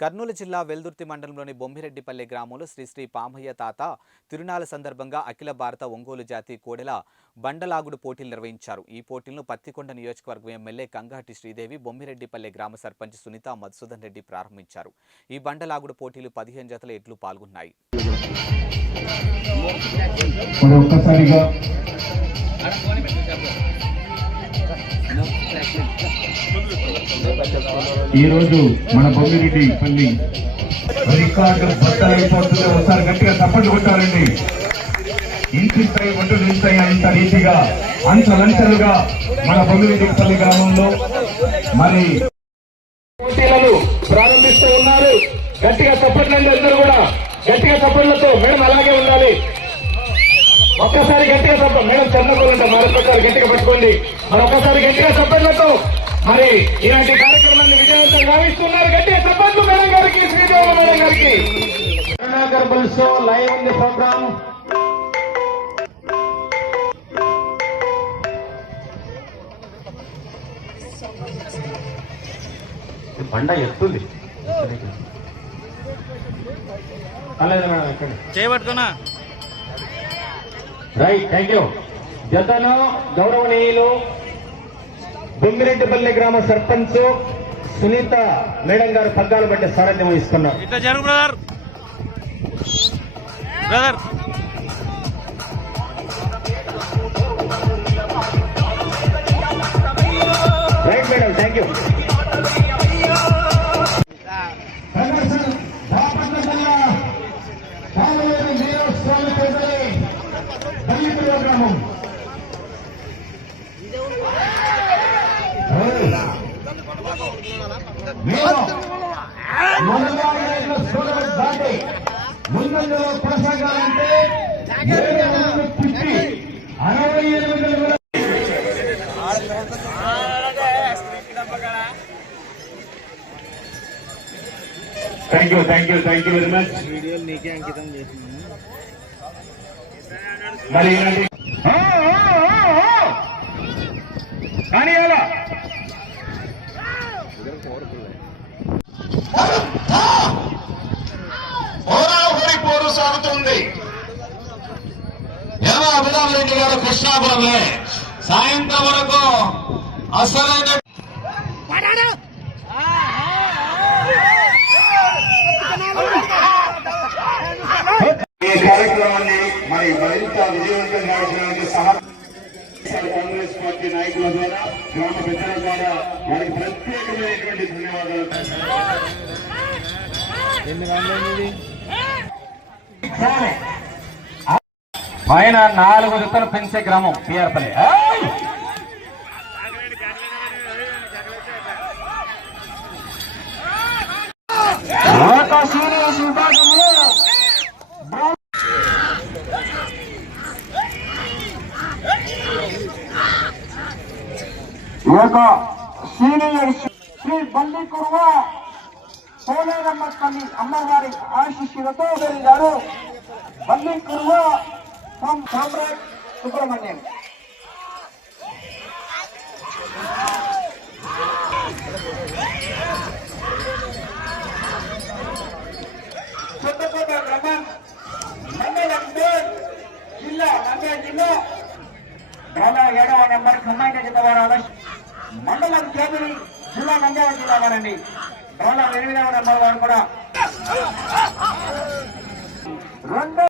కర్నూలు జిల్లా వెల్దుర్తి మండలంలోని బొమ్మిరెడ్డిపల్లె గ్రామంలో శ్రీ శ్రీ పామయ్య తాత తిరునాళ్ళ సందర్భంగా అఖిల భారత ఒంగోలు జాతి కోడెల బండలాగుడు పోటీలు నిర్వహించారు. ఈ పోటీలను పత్తికొండ నియోజకవర్గం ఎమ్మెల్యే కంగాటి శ్రీదేవి బొమ్మిరెడ్డిపల్లె గ్రామ సర్పంచ్ సునీత మధుసూదన్ రెడ్డి ప్రారంభించారు. ఈ బండలాగుడు పోటీలు పదిహేను జతల ఎడ్లు పాల్గొన్నాయి. ఒక్కసారిగా ఈరోజు మన బొమ్మిరెడ్డి పల్లి. రికార్డు బట్టలైపోతుంది ఒకసారి గట్టిగా తప్పట్లు కొట్టాలండి. ఇంటింతాయి ఒడ్డు ఇంతాయి అంత రీతిగా అంచలంచెలుగా మన బొమ్మిరెడ్డి పల్లి గ్రామంలో మరి పోటీలను ప్రారంభిస్తూ ఉన్నారు. గట్టిగా తప్పట్లండి అందరూ కూడా. గట్టిగా తప్పట్లతో మేడం అలాగే ఉండాలి. ఒక్కసారి గట్టిగా తప్ప మేడం చంద్రబాబు మరొకసారి గట్టిగా పట్టుకోండి. మరొకసారి గట్టిగా తప్పట్లతో మరి ఇలాంటి కార్యక్రమాన్ని విజయవంతం గావిస్తున్నారు గట్టిగా తప్పట్లు మేడం గారికి శ్రీదేవి మేడం గారికి. కరుణాకర్ షో లైవ్ ఉంది ప్రోగ్రామ్ బండ ఎత్తుంది. కాలేదు మేడం ఎక్కడ చేయబట్టుకున్నా రైట్ థ్యాంక్ యూ జతను గౌరవనీయులు బొమ్మిరెడ్డిపల్లి గ్రామ సర్పంచ్ సునీత మేడం గారు పగ్గాలు పట్టి సారథ్యం వహిస్తున్నారు. ఇట్లా జరుగు brother. Brother. Right madam thank you గ్రామం. ముందంజలో కొనసాగాలంటే అరవై ఎనిమిది thank you thank you thank you very much వీడియోలు నీకే అంకితం చేసింది మరి కానీ ఎలా హోరాహోరి పోరు సాగుతుంది. ఎలా అభిరామ్ రెడ్డి గారు కృష్ణాపురంలో. సాయంత్రం వరకు అసలైన ఈ కార్యక్రమాన్ని మరి మరింత విజయవంతం కావడానికి సహా కాంగ్రెస్ పార్టీ నాయకుల ద్వారా గ్రామ పెద్దల ద్వారా వారికి ప్రత్యేకమైనటువంటి ధన్యవాదాలు. పైన నాలుగు జతలు పెంచే గ్రామం పిఆర్పల్లి. సీరియస్ విభాగంలో యొక్క సీనియర్ శ్రీ బండి కుర్వ పోలేరమ్మ తల్లి అమ్మవారి ఆశీస్సులతో గారు బండి కుర్వ ఫ్రమ్ కామ్రేడ్ సుబ్రహ్మణ్యం చుట్టుకోట గ్రామం మండలం బోర్డ్ జిల్లా నంద్యాల జిల్లా గ్రామ ఏడవ నెంబర్ కమ్మాయిన జిల్లా వారు ఆదర్శ మండల అధ్యాయులు జిల్లా నంద్యాల జిల్లా వారండి ఎనిమిది వందల నెంబర్ వారు కూడా. రెండు